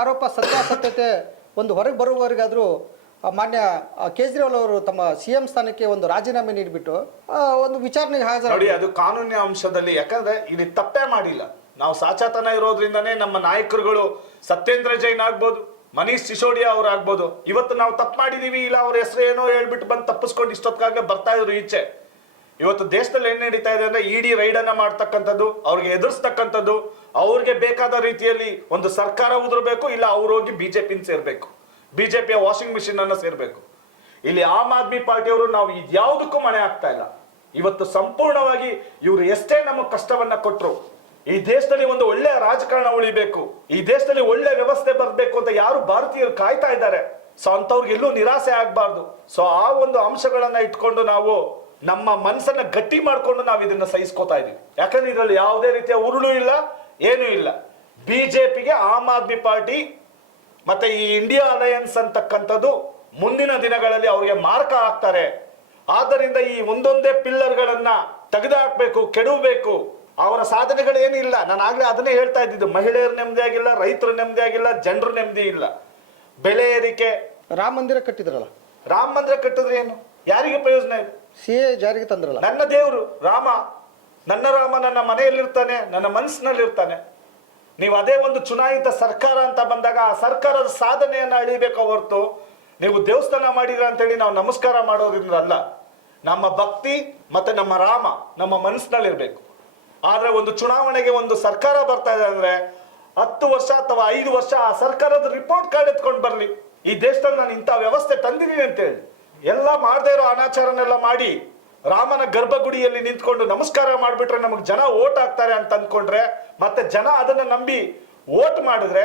ಆರೋಪ ಸತ್ಯಾಸತ್ಯತೆ ಒಂದು ಹೊರಗೆ ಬರುವವರೆಗಾದರೂ ಮಾನ್ಯ ಕೇಜ್ರಿವಾಲ್ ಅವರು ತಮ್ಮ ಸಿ ಎಂ ಸ್ಥಾನಕ್ಕೆ ಒಂದು ರಾಜೀನಾಮೆ ನೀಡಿಬಿಟ್ಟು ಒಂದು ವಿಚಾರಣೆಗೆ ಹಾಜರ ನೋಡಿ, ಅದು ಕಾನೂನಿನ ಅಂಶದಲ್ಲಿ ಯಾಕಂದ್ರೆ ಇಲ್ಲಿ ತಪ್ಪೇ ಮಾಡಿಲ್ಲ. ನಾವು ಸಾಚಾತನ ಇರೋದ್ರಿಂದನೇ ನಮ್ಮ ನಾಯಕರುಗಳು ಸತ್ಯೇಂದ್ರ ಜೈನ್ ಆಗ್ಬೋದು, ಮನೀಶ್ ಸಿಸೋಡಿಯಾ ಅವ್ರು ಆಗ್ಬೋದು. ಇವತ್ತು ನಾವು ತಪ್ಪು ಮಾಡಿದೀವಿ, ಇಲ್ಲ ಅವ್ರ ಹೆಸರು ಏನೋ ಹೇಳ್ಬಿಟ್ಟು ಬಂದು ತಪ್ಪಿಸ್ಕೊಂಡು ಇಷ್ಟೊತ್ತಾಗ ಬರ್ತಾ ಇದ್ರು ಈಚೆ. ಇವತ್ತು ದೇಶದಲ್ಲಿ ಏನ್ ನಡೀತಾ ಇದೆ ಅಂದ್ರೆ ಇಡಿ ರೈಡ್ ಅನ್ನ ಮಾಡ್ತಕ್ಕಂಥದ್ದು, ಅವ್ರಿಗೆ ಎದುರಿಸ್ತಕ್ಕಂಥದ್ದು, ಅವ್ರಿಗೆ ಬೇಕಾದ ರೀತಿಯಲ್ಲಿ ಒಂದು ಸರ್ಕಾರ ಉದುರಬೇಕು, ಇಲ್ಲ ಅವ್ರು ಹೋಗಿ ಬಿಜೆಪಿನ ಸೇರ್ಬೇಕು. ಬಿಜೆಪಿಯ ವಾಷಿಂಗ್ ಮಿಷಿನ್ ಅನ್ನ ಸೇರ್ಬೇಕು. ಇಲ್ಲಿ ಆಮ್ ಆದ್ಮಿ ಪಾರ್ಟಿಯವರು ನಾವು ಇದ್ಯಾವುದಕ್ಕೂ ಮಣೆ ಆಗ್ತಾ ಇಲ್ಲ. ಇವತ್ತು ಸಂಪೂರ್ಣವಾಗಿ ಇವರು ಎಷ್ಟೇ ನಮಗೆ ಕಷ್ಟವನ್ನ ಕೊಟ್ಟರು ಈ ದೇಶದಲ್ಲಿ ಒಂದು ಒಳ್ಳೆಯ ರಾಜಕಾರಣ ಉಳಿಬೇಕು, ಈ ದೇಶದಲ್ಲಿ ಒಳ್ಳೆ ವ್ಯವಸ್ಥೆ ಬರಬೇಕು ಅಂತ ಯಾರು ಭಾರತೀಯರು ಕಾಯ್ತಾ ಇದ್ದಾರೆ. ಸೊ ಅಂತವ್ರಿಗೆ ಎಲ್ಲೂ ನಿರಾಸೆ ಆಗಬಾರ್ದು. ಸೊ ಆ ಒಂದು ಅಂಶಗಳನ್ನ ಇಟ್ಕೊಂಡು ನಾವು ನಮ್ಮ ಮನಸ್ಸನ್ನ ಗಟ್ಟಿ ಮಾಡಿಕೊಂಡು ನಾವು ಇದನ್ನ ಸಹಿಸ್ಕೋತಾ ಇದೀವಿ. ಯಾಕಂದ್ರೆ ಇದರಲ್ಲಿ ಯಾವುದೇ ರೀತಿಯ ಉರುಳು ಇಲ್ಲ ಏನೂ ಇಲ್ಲ. ಬಿಜೆಪಿಗೆ ಆಮ್ ಆದ್ಮಿ ಪಾರ್ಟಿ ಮತ್ತೆ ಈ ಇಂಡಿಯಾ ಅಲಯನ್ಸ್ ಅಂತಕ್ಕಂಥದ್ದು ಮುಂದಿನ ದಿನಗಳಲ್ಲಿ ಅವರಿಗೆ ಮಾರ್ಕ ಆಗ್ತಾರೆ. ಆದ್ದರಿಂದ ಈ ಒಂದೊಂದೇ ಪಿಲ್ಲರ್ಗಳನ್ನ ತೆಗೆದುಹಾಕ್ಬೇಕು ಕೆಡವಬೇಕು. ಅವರ ಸಾಧನೆಗಳು ಏನಿಲ್ಲ ನಾನು ಆಗಲೇ ಅದನ್ನೇ ಹೇಳ್ತಾ ಇದ್ದಿದ್ದು. ಮಹಿಳೆಯರು ನೆಮ್ಮದಿ ಆಗಿಲ್ಲ ರೈತರು ನೆಮ್ಮದಿ ಆಗಿಲ್ಲ ಜನರು ನೆಮ್ಮದಿ ಇಲ್ಲ. ಬೆಲೆ ಏರಿಕೆ. ರಾಮ ಮಂದಿರ ಕಟ್ಟಿದ್ರಲ್ಲ? ರಾಮ ಮಂದಿರ ಕಟ್ಟಿದ್ರೆ ಏನು? ಯಾರಿಗೆ ಪ್ರಯೋಜನ ಇದೆ? ಸಿ ಎ ಜಾರಿಗೆ ತಂದ್ರಲ್ಲ. ನನ್ನ ದೇವರು ರಾಮ, ನನ್ನ ರಾಮ ನನ್ನ ಮನೆಯಲ್ಲಿರ್ತಾನೆ, ನನ್ನ ಮನಸ್ಸಿನಲ್ಲಿರ್ತಾನೆ. ನೀವು ಅದೇ ಒಂದು ಚುನಾಯಿತ ಸರ್ಕಾರ ಅಂತ ಬಂದಾಗ ಆ ಸರ್ಕಾರದ ಸಾಧನೆಯನ್ನ ಅಳಿಬೇಕು ಹೊರತು ನೀವು ದೇವಸ್ಥಾನ ಮಾಡಿದ್ರ ಅಂತೇಳಿ ನಾವು ನಮಸ್ಕಾರ ಮಾಡೋದ್ರಿಂದ ಅಲ್ಲ. ನಮ್ಮ ಭಕ್ತಿ ಮತ್ತೆ ನಮ್ಮ ರಾಮ ನಮ್ಮ ಮನಸ್ಸಿನಲ್ಲಿರ್ಬೇಕು. ಆದ್ರೆ ಒಂದು ಚುನಾವಣೆಗೆ ಒಂದು ಸರ್ಕಾರ ಬರ್ತಾ ಇದೆ ಅಂದ್ರೆ ಹತ್ತು ವರ್ಷ ಅಥವಾ ಐದು ವರ್ಷ ಆ ಸರ್ಕಾರದ ರಿಪೋರ್ಟ್ ಕಾರ್ಡ್ ಎತ್ಕೊಂಡು ಬರ್ಲಿ. ಈ ದೇಶದಲ್ಲಿ ನಾನು ಇಂಥ ವ್ಯವಸ್ಥೆ ತಂದಿದ್ದೀನಿ ಅಂತೇಳಿ. ಎಲ್ಲ ಮಾಡದೇ ಇರೋ ಅನಾಚಾರನೆಲ್ಲ ಮಾಡಿ ರಾಮನ ಗರ್ಭಗುಡಿಯಲ್ಲಿ ನಿಂತ್ಕೊಂಡು ನಮಸ್ಕಾರ ಮಾಡಿಬಿಟ್ರೆ ನಮಗೆ ಜನ ಓಟ್ ಹಾಕ್ತಾರೆ ಅಂತ ಅಂದ್ಕೊಂಡ್ರೆ ಮತ್ತೆ ಜನ ಅದನ್ನ ನಂಬಿ ಓಟ್ ಮಾಡಿದ್ರೆ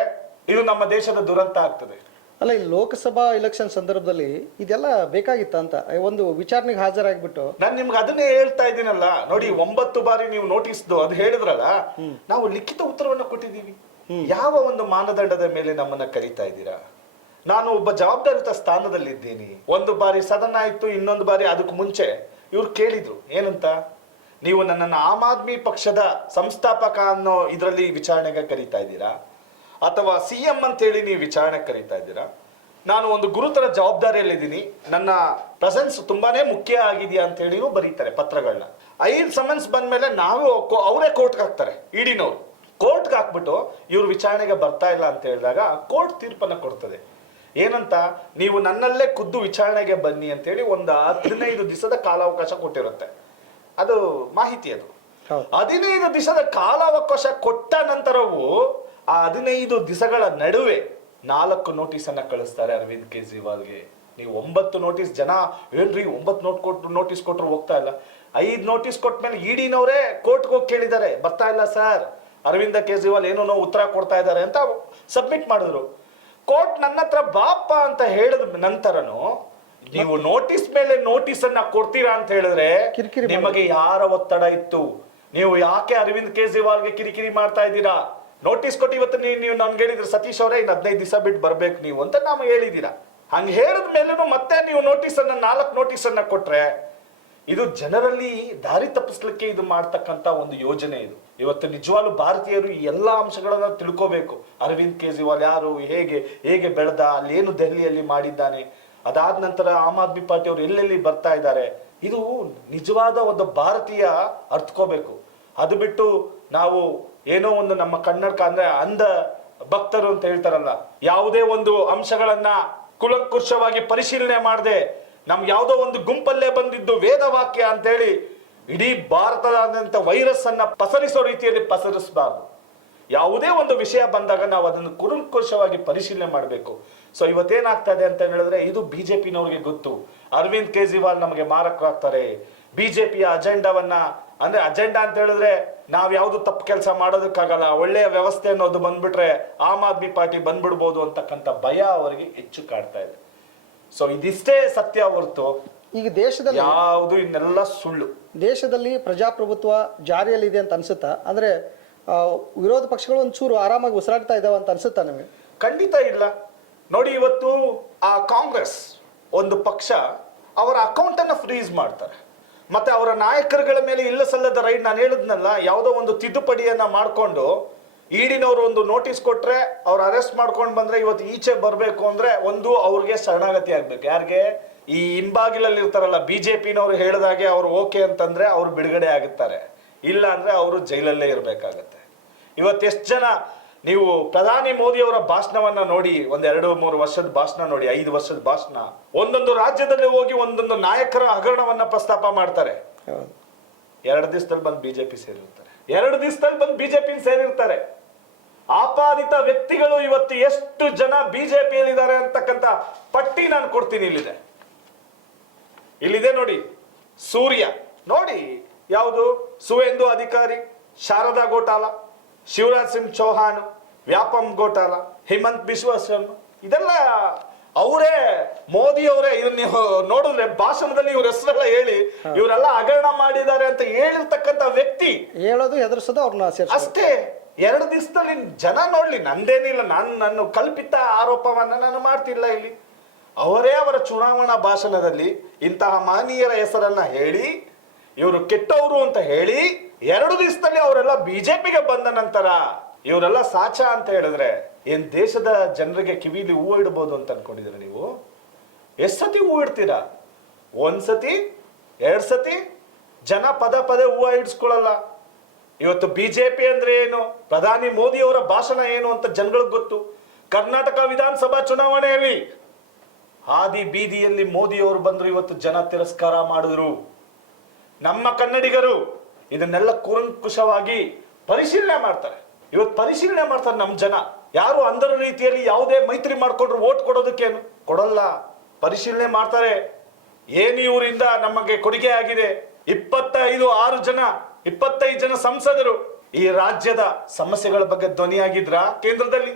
ಇದು ನಮ್ಮ ದೇಶದ ದುರಂತ ಆಗ್ತದೆ. ಅಲ್ಲ ಈ ಲೋಕಸಭಾ ಎಲೆಕ್ಷನ್ ಸಂದರ್ಭದಲ್ಲಿ ಇದೆಲ್ಲ ಬೇಕಾಗಿತ್ತ ಅಂತ? ಒಂದು ವಿಚಾರಣೆಗೆ ಹಾಜರಾಗ್ಬಿಟ್ಟು. ನಾನು ನಿಮ್ಗೆ ಅದನ್ನೇ ಹೇಳ್ತಾ ಇದ್ದೀನಲ್ಲ ನೋಡಿ ಒಂಬತ್ತು ಬಾರಿ ನೀವು ನೋಟಿಸ್ದು ಅದು ಹೇಳಿದ್ರಲ್ಲ ನಾವು ಲಿಖಿತ ಉತ್ತರವನ್ನು ಕೊಟ್ಟಿದ್ದೀವಿ. ಯಾವ ಒಂದು ಮಾನದಂಡದ ಮೇಲೆ ನಮ್ಮನ್ನ ಕರೀತಾ ಇದ್ದೀರಾ? ನಾನು ಒಬ್ಬ ಜವಾಬ್ದಾರಿತ ಸ್ಥಾನದಲ್ಲಿದ್ದೀನಿ. ಒಂದು ಬಾರಿ ಸದನ ಆಯ್ತು, ಇನ್ನೊಂದು ಬಾರಿ ಅದಕ್ಕೆ ಮುಂಚೆ. ಇವ್ರು ಕೇಳಿದ್ರು, ಏನಂತ? ನೀವು ನನ್ನನ್ನು ಆಮ್ ಆದ್ಮಿ ಪಕ್ಷದ ಸಂಸ್ಥಾಪಕ ಅನ್ನೋ ಇದರಲ್ಲಿ ವಿಚಾರಣೆಗೆ ಕರೀತಾ ಇದ್ದೀರಾ? ಅಥವಾ ಸಿ ಎಂ ಅಂತೇಳಿ ನೀವು ವಿಚಾರಣೆ ಕರೀತಾ ಇದ್ದೀರಾ? ನಾನು ಒಂದು ಗುರುತರ ಜವಾಬ್ದಾರಿಯಲ್ಲಿದ್ದೀನಿ. ನನ್ನ ಪ್ರೆಸೆನ್ಸ್ ತುಂಬಾನೇ ಮುಖ್ಯ ಆಗಿದೆಯಾ ಅಂತ ಹೇಳಿನೂ ಬರೀತಾರೆ ಪತ್ರಗಳನ್ನ ಐದು ಸಮನ್ಸ್ ಬಂದ್ಮೇಲೆ ನಾವು ಕೋ- ಅವರೇ ಕೋರ್ಟ್ಗೆ ಹಾಕ್ತಾರೆ, ಇಡಿನವ್ರು. ಕೋರ್ಟ್ಗೆ ಹಾಕ್ಬಿಟ್ಟು ಇವ್ರು ವಿಚಾರಣೆಗೆ ಬರ್ತಾ ಇಲ್ಲ ಅಂತ ಹೇಳಿದಾಗ ಕೋರ್ಟ್ ತೀರ್ಪನ್ನು ಕೊಡ್ತದೆ. ಏನಂತ ನೀವು ನನ್ನಲ್ಲೇ ಖುದ್ದು ವಿಚಾರಣೆಗೆ ಬನ್ನಿ ಅಂತೇಳಿ ಒಂದು ಹದಿನೈದು ದಿವಸದ ಕಾಲಾವಕಾಶ ಕೊಟ್ಟಿರುತ್ತೆ. ಅದು ಮಾಹಿತಿ ಅದು. ಹೌದು. ಹದಿನೈದು ದಿವಸದ ಕಾಲಾವಕಾಶ ಕೊಟ್ಟ ನಂತರವೂ ಆ ಹದಿನೈದು ದಿವಸಗಳ ನಡುವೆ ನಾಲ್ಕು ನೋಟಿಸ್ ಅನ್ನ ಕಳಿಸ್ತಾರೆ ಅರವಿಂದ್ ಕೇಜ್ರಿವಾಲ್ಗೆ. ನೀವು ಒಂಬತ್ತು ನೋಟಿಸ್ ಜನ ಏನ್ರಿ ಒಂಬತ್ತು ನೋಟ್ ಕೊಟ್ಟು ನೋಟಿಸ್ ಕೊಟ್ಟರು ಹೋಗ್ತಾ ಇಲ್ಲ. ಐದು ನೋಟಿಸ್ ಕೊಟ್ಮೇಲೆ ಇಡಿನವರೇ ಕೋರ್ಟ್ಗೆ ಹೋಗಿ ಕೇಳಿದ್ದಾರೆ. ಬರ್ತಾ ಇಲ್ಲ ಸರ್. ಅರವಿಂದ ಕೇಜ್ರಿವಾಲ್ ಏನೋ ಉತ್ತರ ಕೊಡ್ತಾ ಇದ್ದಾರೆ ಅಂತ ಸಬ್ಮಿಟ್ ಮಾಡಿದ್ರು. ಕೋರ್ಟ್ ನನ್ನ ಹತ್ರ ಬಾಪ ಅಂತ ಹೇಳಿದ ನಂತರನು ನೀವು ನೋಟಿಸ್ ಮೇಲೆ ನೋಟಿಸ್ ಅನ್ನ ಕೊಡ್ತೀರಾ ಅಂತ ಹೇಳಿದ್ರೆ ಕಿರಿಕಿರಿ ನಿಮಗೆ ಯಾರ ಒತ್ತಡ ಇತ್ತು? ನೀವು ಯಾಕೆ ಅರವಿಂದ್ ಕೇಜ್ರಿವಾಲ್ಗೆ ಕಿರಿಕಿರಿ ಮಾಡ್ತಾ ಇದ್ದೀರಾ? ನೋಟಿಸ್ ಕೊಟ್ಟು ಇವತ್ತು ನೀವು ನೀವು ನನ್ಗೆ ಹೇಳಿದ್ರೆ ಸತೀಶ್ ಅವರೇ ಇನ್ನು ಹದಿನೈದು ದಿವಸ ಬಿಟ್ಟು ಬರ್ಬೇಕು ನೀವು ಅಂತ ನಾವು ಹೇಳಿದ್ದೀರಾ? ಹಂಗ ಹೇಳಿದ ಮೇಲೂ ಮತ್ತೆ ನೀವು ನೋಟಿಸ್ ಅನ್ನ ನಾಲ್ಕು ನೋಟಿಸ್ ಅನ್ನ ಕೊಟ್ರೆ ಇದು ಜನರಲ್ಲಿ ದಾರಿ ತಪ್ಪಿಸ್ಲಿಕ್ಕೆ ಇದು ಮಾಡ್ತಕ್ಕಂತ ಒಂದು ಯೋಜನೆ ಇದು. ಇವತ್ತು ನಿಜವಾಗ್ಲೂ ಭಾರತೀಯರು ಈ ಎಲ್ಲ ಅಂಶಗಳನ್ನ ತಿಳ್ಕೋಬೇಕು. ಅರವಿಂದ್ ಕೇಜ್ರಿವಾಲ್ ಯಾರು, ಹೇಗೆ ಹೇಗೆ ಬೆಳೆದ ಅಲ್ಲಿ ಏನು ದೆಹಲಿಯಲ್ಲಿ ಮಾಡಿದ್ದಾನೆ. ಅದಾದ ನಂತರ ಆಮ್ ಆದ್ಮಿ ಪಾರ್ಟಿ ಅವರು ಎಲ್ಲೆಲ್ಲಿ ಬರ್ತಾ ಇದ್ದಾರೆ. ಇದು ನಿಜವಾದ ಒಂದು ಭಾರತೀಯ ಅರ್ಥಕೋಬೇಕು. ಅದು ಬಿಟ್ಟು ನಾವು ಏನೋ ಒಂದು ನಮ್ಮ ಕನ್ನಡಕ ಅಂದ್ರೆ ಅಂಧ ಭಕ್ತರು ಅಂತ ಹೇಳ್ತಾರಲ್ಲ, ಯಾವುದೇ ಒಂದು ಅಂಶಗಳನ್ನ ಕುಲಂಕುಷವಾಗಿ ಪರಿಶೀಲನೆ ಮಾಡದೆ ನಮ್ ಯಾವುದೋ ಒಂದು ಗುಂಪಲ್ಲೇ ಬಂದಿದ್ದು ವೇದವಾಕ್ಯ ಅಂತೇಳಿ ಇಡೀ ಭಾರತದಾದ್ಯಂತ ವೈರಸ್ ಅನ್ನ ಪಸರಿಸೋ ರೀತಿಯಲ್ಲಿ ಪಸರಿಸಬಾರ್ದು. ಯಾವುದೇ ಒಂದು ವಿಷಯ ಬಂದಾಗ ನಾವು ಅದನ್ನು ಕುರುಕುಶವಾಗಿ ಪರಿಶೀಲನೆ ಮಾಡಬೇಕು. ಸೊ ಇವತ್ತೇನಾಗ್ತಾ ಇದೆ ಅಂತ ಹೇಳಿದ್ರೆ, ಇದು ಬಿಜೆಪಿನವ್ರಿಗೆ ಗೊತ್ತು. ಅರವಿಂದ್ ಕೇಜ್ರಿವಾಲ್ ನಮಗೆ ಮಾರಕವಾಗ್ತಾರೆ ಬಿಜೆಪಿಯ ಅಜೆಂಡಾವನ್ನ, ಅಂದ್ರೆ ಅಜೆಂಡಾ ಅಂತ ಹೇಳಿದ್ರೆ, ನಾವ್ ಯಾವ್ದು ತಪ್ಪು ಕೆಲಸ ಮಾಡೋದಕ್ಕಾಗಲ್ಲ. ಒಳ್ಳೆಯ ವ್ಯವಸ್ಥೆ ಅನ್ನೋದು ಬಂದ್ಬಿಟ್ರೆ ಆಮ್ ಆದ್ಮಿ ಪಾರ್ಟಿ ಬಂದ್ಬಿಡ್ಬೋದು ಅಂತಕ್ಕಂಥ ಭಯ ಅವರಿಗೆ ಹೆಚ್ಚು ಕಾಡ್ತಾ ಇದೆ. ಸೊ ಇದಿಷ್ಟೇ ಸತ್ಯ ಹೊರತು ಈಗ ದೇಶದಲ್ಲಿ ಯಾವುದು ಇನ್ನೆಲ್ಲ ಸುಳ್ಳು. ದೇಶದಲ್ಲಿ ಪ್ರಜಾಪ್ರಭುತ್ವ ಜಾರಿಯಲ್ಲಿದೆ ಅಂತ ಅನ್ಸುತ್ತಾ? ಅಂದ್ರೆ ವಿರೋಧ ಪಕ್ಷಗಳು ಒಂಚೂರು ಆರಾಮಾಗಿ ಉಸಿರಾಡ್ತಾ ಇದಾವೆ ಅಂತ ಅನ್ಸುತ್ತಾ ನಿಮಗೆ? ಖಂಡಿತ ಇಲ್ಲ. ನೋಡಿ ಇವತ್ತು ಆ ಕಾಂಗ್ರೆಸ್ ಒಂದು ಪಕ್ಷ ಅವರ ಅಕೌಂಟ್ ಅನ್ನ ಫ್ರೀಸ್ ಮಾಡ್ತಾರೆ. ಮತ್ತೆ ಅವರ ನಾಯಕರುಗಳ ಮೇಲೆ ಇಲ್ಲ ಸಲ್ಲದ ರೈಡ್ ನಾನು ಹೇಳಿದ್ನಲ್ಲ ಯಾವುದೋ ಒಂದು ತಿದ್ದುಪಡಿಯನ್ನ ಮಾಡಿಕೊಂಡು ಈಡಿನವರು ಒಂದು ನೋಟಿಸ್ ಕೊಟ್ರೆ ಅವ್ರು ಅರೆಸ್ಟ್ ಮಾಡ್ಕೊಂಡು ಬಂದ್ರೆ ಇವತ್ತು ಈಚೆ ಬರಬೇಕು ಅಂದ್ರೆ ಒಂದು ಅವ್ರಿಗೆ ಶರಣಾಗತಿ ಆಗ್ಬೇಕು. ಯಾರಿಗೆ? ಈ ಹಿಂಬಾಗಿಲಲ್ಲಿ ಇರ್ತಾರಲ್ಲ ಬಿಜೆಪಿನವ್ರು ಹೇಳಿದಾಗೆ ಅವ್ರು ಓಕೆ ಅಂತಂದ್ರೆ ಅವ್ರು ಬಿಡುಗಡೆ ಆಗುತ್ತಾರೆ. ಇಲ್ಲ ಅಂದ್ರೆ ಅವರು ಜೈಲಲ್ಲೇ ಇರಬೇಕಾಗತ್ತೆ. ಇವತ್ತು ಎಷ್ಟು ಜನ ನೀವು ಪ್ರಧಾನಿ ಮೋದಿ ಅವರ ಭಾಷಣವನ್ನ ನೋಡಿ ಒಂದೆರಡು ಎರಡು ಮೂರು ವರ್ಷದ ಭಾಷಣ ನೋಡಿ ಐದು ವರ್ಷದ ಭಾಷಣ ಒಂದೊಂದು ರಾಜ್ಯದಲ್ಲಿ ಹೋಗಿ ಒಂದೊಂದು ನಾಯಕರ ಹಗರಣವನ್ನ ಪ್ರಸ್ತಾಪ ಮಾಡ್ತಾರೆ. ಎರಡು ದಿವಸದಲ್ಲಿ ಬಂದು ಬಿಜೆಪಿ ಸೇರಿರ್ತಾರೆ. ಎರಡು ದಿವಸದಲ್ಲಿ ಬಂದು ಬಿಜೆಪಿ ಸೇರಿರ್ತಾರೆ. ಆಪಾದಿತ ವ್ಯಕ್ತಿಗಳು ಇವತ್ತು ಎಷ್ಟು ಜನ ಬಿಜೆಪಿಯಲ್ಲಿದ್ದಾರೆ ಅಂತಕ್ಕಂತ ಅಂತಕ್ಕಂಥ ಪಟ್ಟಿ ನಾನು ಕೊಡ್ತೀನಿ ಇಲ್ಲಿದೆ. ಇಲ್ಲಿದೆ ನೋಡಿ ಸೂರ್ಯ. ನೋಡಿ ಯಾವುದು? ಸುವೇಂದು ಅಧಿಕಾರಿ ಶಾರದಾ ಗೋಟಾಲ ಶಿವರಾಜ್ ಸಿಂಗ್ ಚೌಹಾನ್ ವ್ಯಾಪಂ ಗೋಟಾಲ ಹೇಮಂತ್ ಬಿಶ್ವ ಶರ್ಮಾ ಇದೆಲ್ಲ ಅವರೇ ಮೋದಿ ಅವರೇ ಇದನ್ನ ನೀವು ನೋಡಿದ್ರೆ ಭಾಷಣದಲ್ಲಿ ಇವ್ರ ಹೆಸರೆಲ್ಲ ಹೇಳಿ ಇವರೆಲ್ಲ ಹಗರಣ ಮಾಡಿದ್ದಾರೆ ಅಂತ ಹೇಳಿರ್ತಕ್ಕಂಥ ವ್ಯಕ್ತಿ. ಹೇಳೋದು ಹೆದರ್ಸೋದು ಅವ್ರನ್ನ ಅಷ್ಟೇ ಎರಡು ದಿವಸದಲ್ಲಿ ಜನ ನೋಡ್ಲಿ ನಂದೇನಿಲ್ಲ ನಾನು ನನ್ನ ಕಲ್ಪಿತ ಆರೋಪವನ್ನ ನಾನು ಮಾಡ್ತಿಲ್ಲ ಇಲ್ಲಿ. ಅವರೇ ಅವರ ಚುನಾವಣಾ ಭಾಷಣದಲ್ಲಿ ಇಂತಹ ಮಾನೀಯರ ಹೆಸರನ್ನ ಹೇಳಿ, ಇವರು ಕೆಟ್ಟವರು ಅಂತ ಹೇಳಿ, ಎರಡು ದಿವಸದಲ್ಲಿ ಅವರೆಲ್ಲ ಬಿಜೆಪಿಗೆ ಬಂದ ನಂತರ ಇವರೆಲ್ಲ ಸಾಚ ಅಂತ ಹೇಳಿದ್ರೆ ಏನ್ ದೇಶದ ಜನರಿಗೆ ಕಿವಿಲಿ ಹೂವು ಇಡಬಹುದು ಅಂತ ಅನ್ಕೊಂಡಿದ್ರೆ ನೀವು? ಎಷ್ಟು ಸತಿ ಹೂವು ಇಡ್ತೀರಾ? ಒಂದ್ಸತಿ ಎರಡ್ ಸತಿ ಜನ ಪದ ಪದೇ ಹೂವು ಇಡ್ಸ್ಕೊಳಲ್ಲ ಇವತ್ತು ಬಿಜೆಪಿ ಅಂದ್ರೆ ಏನು? ಪ್ರಧಾನಿ ಮೋದಿ ಅವರ ಭಾಷಣ ಏನು ಅಂತ ಜನಗಳಿಗೆ ಗೊತ್ತು. ಕರ್ನಾಟಕ ವಿಧಾನಸಭಾ ಚುನಾವಣೆಯಲ್ಲಿ ಹಾದಿ ಬೀದಿಯಲ್ಲಿ ಮೋದಿ ಅವರು ಬಂದ್ರು ಇವತ್ತು ಜನ ತಿರಸ್ಕಾರ ಮಾಡಿದ್ರು. ನಮ್ಮ ಕನ್ನಡಿಗರು ಇದನ್ನೆಲ್ಲ ಕೂಲಂಕುಷವಾಗಿ ಪರಿಶೀಲನೆ ಮಾಡ್ತಾರೆ. ಇವತ್ತು ಪರಿಶೀಲನೆ ಮಾಡ್ತಾರೆ ನಮ್ಮ ಜನ. ಯಾರು ಅಂಧರ ರೀತಿಯಲ್ಲಿ ಯಾವುದೇ ಮೈತ್ರಿ ಮಾಡ್ಕೊಂಡ್ರು ಓಟ್ ಕೊಡೋದಕ್ಕೇನು? ಕೊಡಲ್ಲ. ಪರಿಶೀಲನೆ ಮಾಡ್ತಾರೆ. ಏನು ಇವರಿಂದ ನಮಗೆ ಕೊಡುಗೆ ಆಗಿದೆ? ಇಪ್ಪತ್ತೈದು ಆರು ಜನ, ಇಪ್ಪತ್ತೈದು ಜನ ಸಂಸದರು ಈ ರಾಜ್ಯದ ಸಮಸ್ಯೆಗಳ ಬಗ್ಗೆ ಧ್ವನಿಯಾಗಿದ್ರ ಕೇಂದ್ರದಲ್ಲಿ?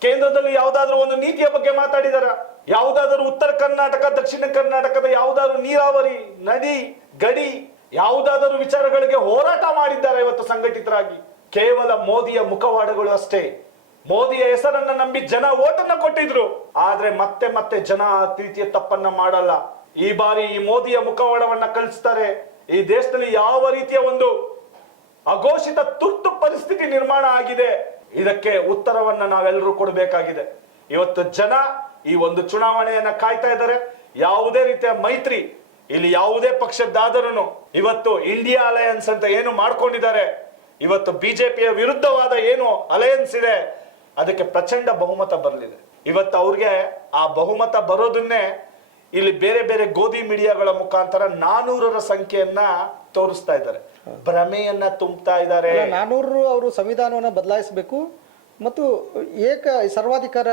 ಕೇಂದ್ರದಲ್ಲಿ ಯಾವುದಾದ್ರೂ ಒಂದು ನೀತಿಯ ಬಗ್ಗೆ ಮಾತಾಡಿದಾರ? ಯಾವುದಾದ್ರೂ ಉತ್ತರ ಕರ್ನಾಟಕ, ದಕ್ಷಿಣ ಕರ್ನಾಟಕದ ಯಾವುದಾದ್ರೂ ನೀರಾವರಿ, ನದಿ, ಗಡಿ, ಯಾವುದಾದರೂ ವಿಚಾರಗಳಿಗೆ ಹೋರಾಟ ಮಾಡಿದ್ದಾರೆ ಇವತ್ತು ಸಂಘಟಿತರಾಗಿ. ಕೇವಲ ಮೋದಿಯ ಮುಖವಾಡಗಳು ಅಷ್ಟೇ. ಮೋದಿಯ ಹೆಸರನ್ನ ನಂಬಿ ಜನ ಓಟನ್ನ ಕೊಟ್ಟಿದ್ರು. ಆದ್ರೆ ಮತ್ತೆ ಮತ್ತೆ ಜನ ಆ ರೀತಿಯ ತಪ್ಪನ್ನ ಮಾಡಲ್ಲ. ಈ ಬಾರಿ ಈ ಮೋದಿಯ ಮುಖವಾಡವನ್ನ ಕಳಿಸ್ತಾರೆ ಈ ದೇಶದಲ್ಲಿ ಯಾವ ರೀತಿಯ ಒಂದು ಅಘೋಷಿತ ತುರ್ತು ಪರಿಸ್ಥಿತಿ ನಿರ್ಮಾಣ ಆಗಿದೆ, ಇದಕ್ಕೆ ಉತ್ತರವನ್ನ ನಾವೆಲ್ಲರೂ ಕೊಡಬೇಕಾಗಿದೆ. ಇವತ್ತು ಜನ ಈ ಒಂದು ಚುನಾವಣೆಯನ್ನ ಕಾಯ್ತಾ ಇದ್ದಾರೆ. ಯಾವುದೇ ರೀತಿಯ ಮೈತ್ರಿ, ಇಲ್ಲಿ ಯಾವುದೇ ಪಕ್ಷದ್ದಾದರೂ ಇವತ್ತು ಇಂಡಿಯಾ ಅಲಯನ್ಸ್ ಅಂತ ಏನು ಮಾಡ್ಕೊಂಡಿದ್ದಾರೆ, ಇವತ್ತು ಬಿಜೆಪಿಯ ವಿರುದ್ಧವಾದ ಏನು ಅಲಯನ್ಸ್ ಇದೆ, ಅದಕ್ಕೆ ಪ್ರಚಂಡ ಬಹುಮತ ಬರಲಿದೆ. ಇವತ್ತು ಅವ್ರಿಗೆ ಆ ಬಹುಮತ ಬರೋದನ್ನೇ ಇಲ್ಲಿ ಬೇರೆ ಬೇರೆ ಗೋಧಿ ಮೀಡಿಯಾಗಳ ಮುಖಾಂತರ ನಾನೂರರ ಸಂಖ್ಯೆಯನ್ನ ತೋರಿಸ್ತಾ ಇದ್ದಾರೆ. ಭ್ರಮೆಯನ್ನ ತುಂಬ್ತಾ ಇದ್ದಾರೆ. ನಾನೂರು ಅವರು ಸಂವಿಧಾನವನ್ನು ಬದಲಾಯಿಸಬೇಕು ಮತ್ತು ಏಕ ಸರ್ವಾಧಿಕಾರ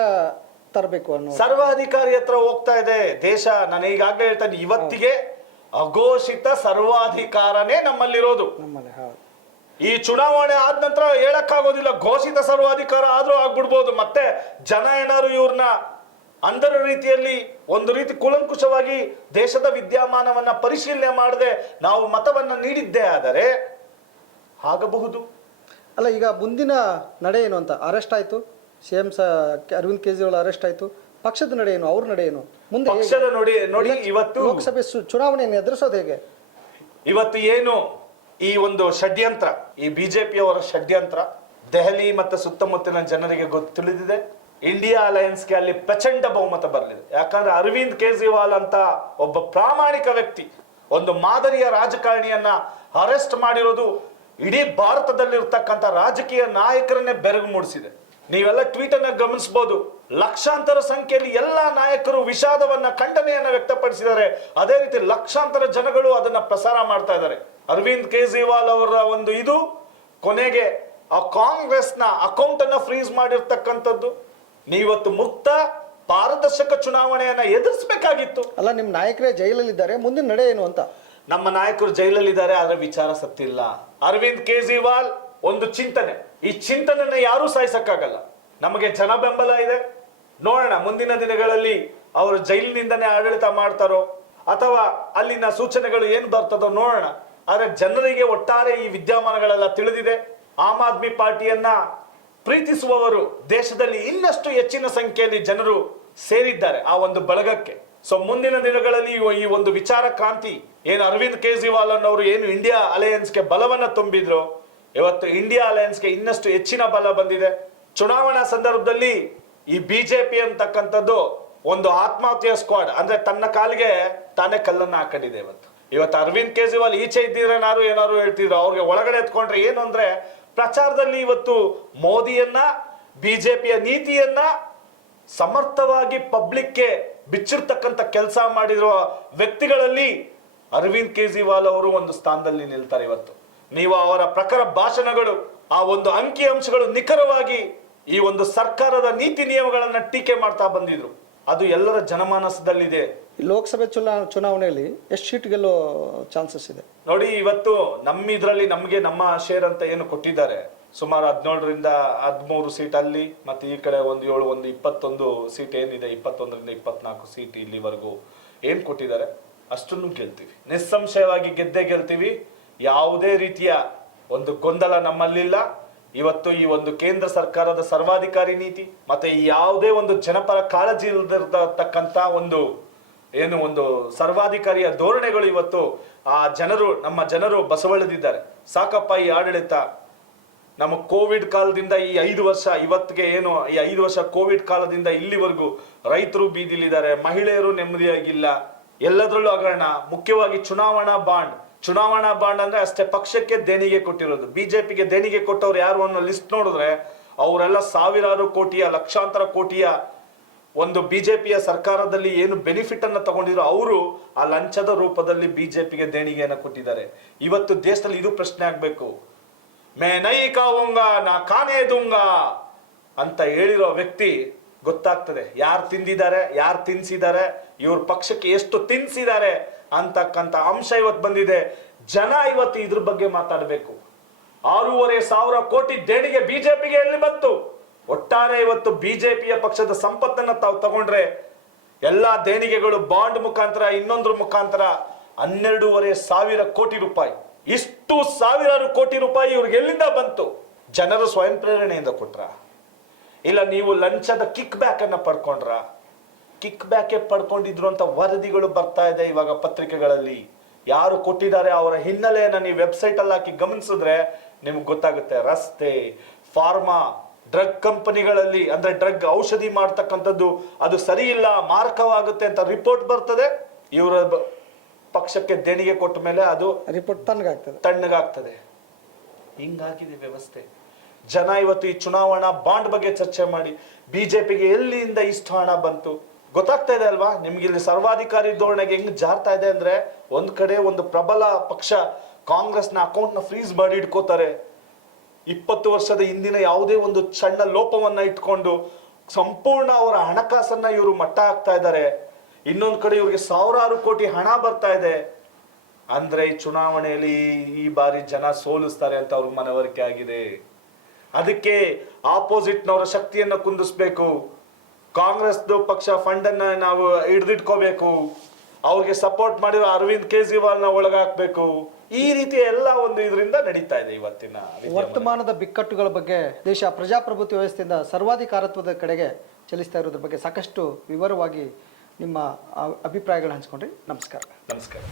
ತರಬೇಕು ಅನ್ನೋ ಸರ್ವಾಧಿಕಾರಿ ಹತ್ರ ಹೋಗ್ತಾ ಇದೆ. ದೇಶ ನಾನು ಈಗಾಗಲೇ ಹೇಳ್ತಾನೆ ಇವತ್ತಿಗೆ ಅಘೋಷಿತ ಸರ್ವಾಧಿಕಾರನೇ ನಮ್ಮಲ್ಲಿರೋದು. ನಮ್ಮಲ್ಲಿ ಹೌದು. ಈ ಚುನಾವಣೆ ಆದ ನಂತರ ಹೇಳಕ್ಕಾಗೋದಿಲ್ಲ ಘೋಷಿತ ಸರ್ವಾಧಿಕಾರ ಆದ್ರೂ ಆಗ್ಬಿಡ್ಬೋದು. ಮತ್ತೆ ಜನ ಏನಾದ್ರು ಇವ್ರನ್ನ ಅಂಧರ ರೀತಿಯಲ್ಲಿ ಒಂದು ರೀತಿ ಕೂಲಂಕುಷವಾಗಿ ದೇಶದ ವಿದ್ಯಮಾನವನ್ನ ಪರಿಶೀಲನೆ ಮಾಡದೆ ನಾವು ಮತವನ್ನ ನೀಡಿದ್ದೇ ಆದರೆ ಆಗಬಹುದು. ಅಲ್ಲ ಈಗ ಮುಂದಿನ ನಡೆ ಏನು ಅಂತ? ಅರೆಸ್ಟ್ ಆಯಿತು. ಸಿ ಎಂ ಸ ಅರವಿಂದ್ ಕೇಜ್ರಿವಾಲ್ ಅರೆಸ್ಟ್ ಆಯ್ತು. ಪಕ್ಷದ ನಡೆ ಏನು? ಅವ್ರ ನಡೆ ಏನು? ಮುಂದೆ ಪಕ್ಷದ ನೋಡಿ ನೋಡಿ ಇವತ್ತು ಲೋಕಸಭೆ ಸು- ಚುನಾವಣೆಯನ್ನು ಎದುರಿಸೋದು ಹೇಗೆ? ಇವತ್ತು ಏನು ಈ ಒಂದು ಷಡ್ಯಂತ್ರ ಈ ಬಿಜೆಪಿಯವರ ಷಡ್ಯಂತ್ರ ದೆಹಲಿ ಮತ್ತು ಸುತ್ತಮುತ್ತಲಿನ ಜನರಿಗೆ ಗೊತ್ತು ತಿಳಿದಿದೆ. ಇಂಡಿಯಾ ಅಲಯನ್ಸ್ಗೆ ಅಲ್ಲಿ ಪ್ರಚಂಡ ಬಹುಮತ ಬರಲಿದೆ. ಯಾಕಂದ್ರೆ ಅರವಿಂದ್ ಕೇಜ್ರಿವಾಲ್ ಅಂತ ಒಬ್ಬ ಪ್ರಾಮಾಣಿಕ ವ್ಯಕ್ತಿ ಒಂದು ಮಾದರಿಯ ರಾಜಕಾರಣಿಯನ್ನ ಅರೆಸ್ಟ್ ಮಾಡಿರೋದು ಇಡೀ ಭಾರತದಲ್ಲಿರ್ತಕ್ಕಂಥ ರಾಜಕೀಯ ನಾಯಕರನ್ನೇ ಬೆರಗು ಮೂಡಿಸಿದೆ. ನೀವೆಲ್ಲ ಟ್ವೀಟ್ ಅನ್ನ ಗಮನಿಸಬಹುದು ಲಕ್ಷಾಂತರ ಸಂಖ್ಯೆಯಲ್ಲಿ ಎಲ್ಲಾ ನಾಯಕರು ವಿಷಾದವನ್ನ ಖಂಡನೆಯನ್ನ ವ್ಯಕ್ತಪಡಿಸಿದ್ದಾರೆ. ಅದೇ ರೀತಿ ಲಕ್ಷಾಂತರ ಜನಗಳು ಅದನ್ನ ಪ್ರಸಾರ ಮಾಡ್ತಾ ಇದ್ದಾರೆ. ಅರವಿಂದ್ ಕೇಜ್ರಿವಾಲ್ ಅವರ ಒಂದು ಇದು ಕೊನೆಗೆ ಆ ಕಾಂಗ್ರೆಸ್ನ ಅಕೌಂಟ್ ಅನ್ನ ಫ್ರೀಸ್ ಮಾಡಿರ್ತಕ್ಕಂಥದ್ದು. ನೀವತ್ತು ಮುಕ್ತ ಪಾರದರ್ಶಕ ಚುನಾವಣೆಯನ್ನ ಎದುರಿಸಬೇಕಾಗಿತ್ತು. ಅಲ್ಲ ನಿಮ್ಮ ನಾಯಕರೇ ಜೈಲಲ್ಲಿದ್ದಾರೆ ಮುಂದಿನ ನಡೆ ಏನು ಅಂತ? ನಮ್ಮ ನಾಯಕರು ಜೈಲಲ್ಲಿದ್ದಾರೆ ಆದ್ರೆ ವಿಚಾರ ಸತ್ತಿಲ್ಲ ಅರವಿಂದ್ ಕೇಜ್ರಿವಾಲ್ ಒಂದು ಚಿಂತನೆ. ಈ ಚಿಂತನೆಯನ್ನು ಯಾರೂ ಸಾಯಿಸಕ್ಕಾಗಲ್ಲ. ನಮಗೆ ಜನ ಬೆಂಬಲ ಇದೆ. ನೋಡೋಣ, ಮುಂದಿನ ದಿನಗಳಲ್ಲಿ ಅವರು ಜೈಲಿನಿಂದನೇ ಆಡಳಿತ ಮಾಡ್ತಾರೋ, ಅಥವಾ ಅಲ್ಲಿನ ಸೂಚನೆಗಳು ಏನು ಬರ್ತದೋ ನೋಡೋಣ. ಆದರೆ ಜನರಿಗೆ ಒಟ್ಟಾರೆ ಈ ವಿದ್ಯಮಾನಗಳೆಲ್ಲ ತಿಳಿದಿದೆ. ಆಮ್ ಆದ್ಮಿ ಪಾರ್ಟಿಯನ್ನ ಪ್ರೀತಿಸುವವರು ದೇಶದಲ್ಲಿ ಇನ್ನಷ್ಟು ಹೆಚ್ಚಿನ ಸಂಖ್ಯೆಯಲ್ಲಿ ಜನರು ಸೇರಿದ್ದಾರೆ ಆ ಒಂದು ಬಳಗಕ್ಕೆ. ಸೊ ಮುಂದಿನ ದಿನಗಳಲ್ಲಿ ಈ ಒಂದು ವಿಚಾರ ಕ್ರಾಂತಿ, ಏನು ಅರವಿಂದ್ ಕೇಜ್ರಿವಾಲ್ ಅನ್ನೋರು ಏನು ಇಂಡಿಯಾ ಅಲಯನ್ಸ್ಗೆ ಬಲವನ್ನ ತುಂಬಿದ್ರು ಇವತ್ತು ಇಂಡಿಯಾ ಅಲಯನ್ಸ್ಗೆ ಇನ್ನಷ್ಟು ಹೆಚ್ಚಿನ ಬಲ ಬಂದಿದೆ. ಚುನಾವಣಾ ಸಂದರ್ಭದಲ್ಲಿ ಈ ಬಿಜೆಪಿ ಅಂತಕ್ಕಂಥದ್ದು ಒಂದು ಆತ್ಮಹತ್ಯೆ ಸ್ಕ್ವಾಡ್ ಅಂದ್ರೆ ತನ್ನ ಕಾಲಿಗೆ ತಾನೇ ಕಲ್ಲನ್ನು ಹಾಕೊಂಡಿದೆ ಇವತ್ತು. ಇವತ್ತು ಅರವಿಂದ್ ಕೇಜ್ರಿವಾಲ್ ಈಚೆ ಇದ್ದಿರೇನಾರು ಏನಾರು ಹೇಳ್ತಿದ್ರು, ಅವ್ರಿಗೆ ಒಳಗಡೆ ಎತ್ಕೊಂಡ್ರೆ ಏನು ಅಂದ್ರೆ ಪ್ರಚಾರದಲ್ಲಿ ಇವತ್ತು ಮೋದಿಯನ್ನ ಬಿಜೆಪಿಯ ನೀತಿಯನ್ನ ಸಮರ್ಥವಾಗಿ ಪಬ್ಲಿಕ್ಗೆ ಬಿಚ್ಚಿರ್ತಕ್ಕಂಥ ಕೆಲಸ ಮಾಡಿರುವ ವ್ಯಕ್ತಿಗಳಲ್ಲಿ ಅರವಿಂದ್ ಕೇಜ್ರಿವಾಲ್ ಅವರು ಒಂದು ಸ್ಥಾನದಲ್ಲಿ ನಿಲ್ತಾರೆ ಇವತ್ತು. ನೀವು ಅವರ ಪ್ರಖರ ಭಾಷಣಗಳು ಆ ಒಂದು ಅಂಕಿ ಅಂಶಗಳು ನಿಖರವಾಗಿ ಈ ಒಂದು ಸರ್ಕಾರದ ನೀತಿ ನಿಯಮಗಳನ್ನ ಟೀಕೆ ಮಾಡ್ತಾ ಬಂದಿದ್ರು. ಅದು ಎಲ್ಲರ ಜನಮಾನಸದಲ್ಲಿದೆ. ಲೋಕಸಭೆ ಚುನಾವ ಚುನಾವಣೆಯಲ್ಲಿ ಎಷ್ಟು ಸೀಟ್ ಗೆಲ್ಲೋ ಚಾನ್ಸಸ್ ಇದೆ? ನೋಡಿ ಇವತ್ತು ನಮ್ಮ ಇದ್ರಲ್ಲಿ ನಮಗೆ ನಮ್ಮ ಶೇರ್ ಅಂತ ಏನು ಕೊಟ್ಟಿದ್ದಾರೆ. ಸುಮಾರು ಹದಿನೇಳರಿಂದ ಹದಿಮೂರು ಸೀಟ್ ಅಲ್ಲಿ ಮತ್ತೆ ಈ ಕಡೆ ಒಂದು ಏಳು ಒಂದು ಇಪ್ಪತ್ತೊಂದು ಸೀಟ್ ಏನಿದೆ ಇಪ್ಪತ್ತೊಂದರಿಂದ ಇಪ್ಪತ್ನಾಲ್ಕು ಸೀಟ್ ಇಲ್ಲಿವರೆಗೂ ಏನು ಕೊಟ್ಟಿದ್ದಾರೆ? ಅಷ್ಟನ್ನು ಗೆಲ್ತೀವಿ. ನಿಸ್ಸಂಶಯವಾಗಿ ಗೆದ್ದೇ ಗೆಲ್ತೀವಿ. ಯಾವುದೇ ರೀತಿಯ ಒಂದು ಗೊಂದಲ ನಮ್ಮಲ್ಲಿಲ್ಲ. ಇವತ್ತು ಈ ಒಂದು ಕೇಂದ್ರ ಸರ್ಕಾರದ ಸರ್ವಾಧಿಕಾರಿ ನೀತಿ, ಮತ್ತೆ ಯಾವುದೇ ಒಂದು ಜನಪರ ಕಾಳಜಿ ಇಲ್ಲದಿರತಕ್ಕಂತ ಒಂದು ಏನು ಒಂದು ಸರ್ವಾಧಿಕಾರಿಯ ಧೋರಣೆಗಳು ಇವತ್ತು ಆ ಜನರು, ನಮ್ಮ ಜನರು ಬಸವಳಿದಿದ್ದಾರೆ. ಸಾಕಪ್ಪ ಈ ಆಡಳಿತ, ನಮ್ಮ ಕೋವಿಡ್ ಕಾಲದಿಂದ ಈ ಐದು ವರ್ಷ, ಇವತ್ತಿಗೆ ಏನು ಈ ಐದು ವರ್ಷ ಕೋವಿಡ್ ಕಾಲದಿಂದ ಇಲ್ಲಿವರೆಗೂ ರೈತರು ಬೀದಿಲಿದ್ದಾರೆ, ಮಹಿಳೆಯರು ನೆಮ್ಮದಿಯಾಗಿಲ್ಲ. ಎಲ್ಲದರಲ್ಲೂ ಹಗರಣ, ಮುಖ್ಯವಾಗಿ ಚುನಾವಣಾ ಬಾಂಡ್. ಚುನಾವಣಾ ಬಾಂಡ್ ಅಂದ್ರೆ ಅಷ್ಟೇ ಪಕ್ಷಕ್ಕೆ ದೇಣಿಗೆ ಕೊಟ್ಟಿರೋದು. ಬಿಜೆಪಿಗೆ ದೇಣಿಗೆ ಕೊಟ್ಟವ್ರು ಯಾರು ಅನ್ನೋ ಲಿಸ್ಟ್ ನೋಡಿದ್ರೆ ಅವರೆಲ್ಲ ಸಾವಿರಾರು ಕೋಟಿಯ, ಲಕ್ಷಾಂತರ ಕೋಟಿಯ ಒಂದು ಬಿಜೆಪಿಯ ಸರ್ಕಾರದಲ್ಲಿ ಏನು ಬೆನಿಫಿಟ್ ಅನ್ನ ತಗೊಂಡಿದ್ರು ಅವರು ಆ ಲಂಚದ ರೂಪದಲ್ಲಿ ಬಿಜೆಪಿಗೆ ದೇಣಿಗೆಯನ್ನ ಕೊಟ್ಟಿದ್ದಾರೆ. ಇವತ್ತು ದೇಶದಲ್ಲಿ ಇದು ಪ್ರಶ್ನೆ ಆಗ್ಬೇಕು. ಮೇ ನೈ ಕಾವುಂಗ ನಾ ಕಾನೇ ದುಂಗ ಅಂತ ಹೇಳಿರೋ ವ್ಯಕ್ತಿ ಗೊತ್ತಾಗ್ತದೆ. ಯಾರು ತಿಂದಿದ್ದಾರೆ, ಯಾರು ತಿನ್ಸಿದ್ದಾರೆ, ಇವ್ರ ಪಕ್ಷಕ್ಕೆ ಎಷ್ಟು ತಿನ್ಸಿದ್ದಾರೆ ಅಂತಕ್ಕಂಥ ಅಂಶ ಇವತ್ತು ಬಂದಿದೆ. ಜನ ಇವತ್ತು ಇದ್ರ ಬಗ್ಗೆ ಮಾತಾಡಬೇಕು. ಆರೂವರೆ ಸಾವಿರ ಕೋಟಿ ದೇಣಿಗೆ ಬಿಜೆಪಿಗೆ ಎಲ್ಲಿ ಬಂತು? ಒಟ್ಟಾರೆ ಇವತ್ತು ಬಿಜೆಪಿಯ ಪಕ್ಷದ ಸಂಪತ್ತನ್ನ ತಾವು ತಗೊಂಡ್ರೆ ಎಲ್ಲಾ ದೇಣಿಗೆಗಳು ಬಾಂಡ್ ಮುಖಾಂತರ, ಇನ್ನೊಂದ್ರ ಮುಖಾಂತರ ಹನ್ನೆರಡೂವರೆ ಸಾವಿರ ಕೋಟಿ ರೂಪಾಯಿ. ಇಷ್ಟು ಸಾವಿರಾರು ಕೋಟಿ ರೂಪಾಯಿ ಇವ್ರಿಗೆ ಎಲ್ಲಿಂದ ಬಂತು? ಜನರು ಸ್ವಯಂ ಪ್ರೇರಣೆಯಿಂದ ಕೊಟ್ರ? ಇಲ್ಲ ನೀವು ಲಂಚದ ಕಿಕ್ ಬ್ಯಾಕ್ ಅನ್ನ ಪಡ್ಕೊಂಡ್ರ? ಕಿಕ್ ಬ್ಯಾಕ್ ಪಡ್ಕೊಂಡಿದ್ರು ಅಂತ ವರದಿಗಳು ಬರ್ತಾ ಇದೆ ಇವಾಗ ಪತ್ರಿಕೆಗಳಲ್ಲಿ. ಯಾರು ಕೊಟ್ಟಿದ್ದಾರೆ ಅವರ ಹಿನ್ನೆಲೆಯನ್ನ ನೀವು ವೆಬ್ಸೈಟ್ ಅಲ್ಲಿ ಹಾಕಿ ಗಮನಿಸಿದ್ರೆ ನಿಮ್ಗೆ ಗೊತ್ತಾಗುತ್ತೆ. ರಸ್ತೆ ಫಾರ್ಮಾ ಡ್ರಗ್ ಕಂಪನಿಗಳಲ್ಲಿ ಅಂದ್ರೆ ಡ್ರಗ್ ಔಷಧಿ ಮಾಡ್ತಕ್ಕಂಥದ್ದು ಅದು ಸರಿ ಇಲ್ಲ ಮಾರಕವಾಗುತ್ತೆ ಅಂತ ರಿಪೋರ್ಟ್ ಬರ್ತದೆ. ಇವರ ಪಕ್ಷಕ್ಕೆ ದೇಣಿಗೆ ಕೊಟ್ಟ ಮೇಲೆ ಅದು ರಿಪೋರ್ಟ್ ತಣ್ಣಗಾಗ್ತದೆ. ತಣ್ಣಗಾಗ್ತದೆ. ಹಿಂಗಾಗಿದೆ ವ್ಯವಸ್ಥೆ. ಜನ ಇವತ್ತು ಈ ಚುನಾವಣಾ ಬಾಂಡ್ ಬಗ್ಗೆ ಚರ್ಚೆ ಮಾಡಿ. ಬಿಜೆಪಿಗೆ ಎಲ್ಲಿಂದ ಇಷ್ಟು ಹಣ ಬಂತು? ಗೊತ್ತಾಗ್ತಾ ಇದೆ ಅಲ್ವಾ? ನಿಮ್ಗೆ ಇಲ್ಲಿ ಸರ್ವಾಧಿಕಾರಿ ಧೋರಣೆಗೆ ಹೆಂಗ್ ಜಾರ್ತಾ ಇದೆ ಅಂದ್ರೆ ಒಂದ್ ಕಡೆ ಒಂದು ಪ್ರಬಲ ಪಕ್ಷ ಕಾಂಗ್ರೆಸ್ನ ಅಕೌಂಟ್ನ ಫ್ರೀಸ್ ಮಾಡಿ ಇಟ್ಕೋತಾರೆ. ಇಪ್ಪತ್ತು ವರ್ಷದ ಹಿಂದಿನ ಯಾವುದೇ ಒಂದು ಸಣ್ಣ ಲೋಪವನ್ನ ಇಟ್ಕೊಂಡು ಸಂಪೂರ್ಣ ಅವರ ಹಣಕಾಸನ್ನ ಇವರು ಮಟ್ಟ ಹಾಕ್ತಾ ಇದ್ದಾರೆ. ಇನ್ನೊಂದ್ ಕಡೆ ಇವ್ರಿಗೆ ಸಾವಿರಾರು ಕೋಟಿ ಹಣ ಬರ್ತಾ ಇದೆ. ಅಂದ್ರೆ ಈ ಚುನಾವಣೆಯಲ್ಲಿ ಈ ಬಾರಿ ಜನ ಸೋಲಿಸ್ತಾರೆ ಅಂತ ಅವ್ರಿಗೆ ಮನವರಿಕೆ ಆಗಿದೆ. ಅದಕ್ಕೆ ಆಪೋಸಿಟ್ನವರ ಶಕ್ತಿಯನ್ನ ಕುಂದಿಸ್ಬೇಕು. ಕಾಂಗ್ರೆಸ್ದು ಪಕ್ಷ ಫಂಡ್ ಅನ್ನ ನಾವು ಹಿಡಿದಿಟ್ಕೋಬೇಕು. ಅವ್ರಿಗೆ ಸಪೋರ್ಟ್ ಮಾಡಿರೋ ಅರವಿಂದ್ ಕೇಜ್ರಿವಾಲ್ನ ಒಳಗಾಕ್ಬೇಕು. ಈ ರೀತಿ ಎಲ್ಲ ಒಂದು ಇದರಿಂದ ನಡೀತಾ ಇದೆ ಇವತ್ತಿನ ವರ್ತಮಾನದ ಬಿಕ್ಕಟ್ಟುಗಳ ಬಗ್ಗೆ ದೇಶ ಪ್ರಜಾಪ್ರಭುತ್ವ ವ್ಯವಸ್ಥೆಯಿಂದ ಸರ್ವಾಧಿಕಾರತ್ವದ ಕಡೆಗೆ ಚಲಿಸ್ತಾ ಇರೋದ್ರ ಬಗ್ಗೆ ಸಾಕಷ್ಟು ವಿವರವಾಗಿ ನಿಮ್ಮ ಅಭಿಪ್ರಾಯಗಳು ಹಂಚ್ಕೊಂಡ್ರಿ. ನಮಸ್ಕಾರ. ನಮಸ್ಕಾರ.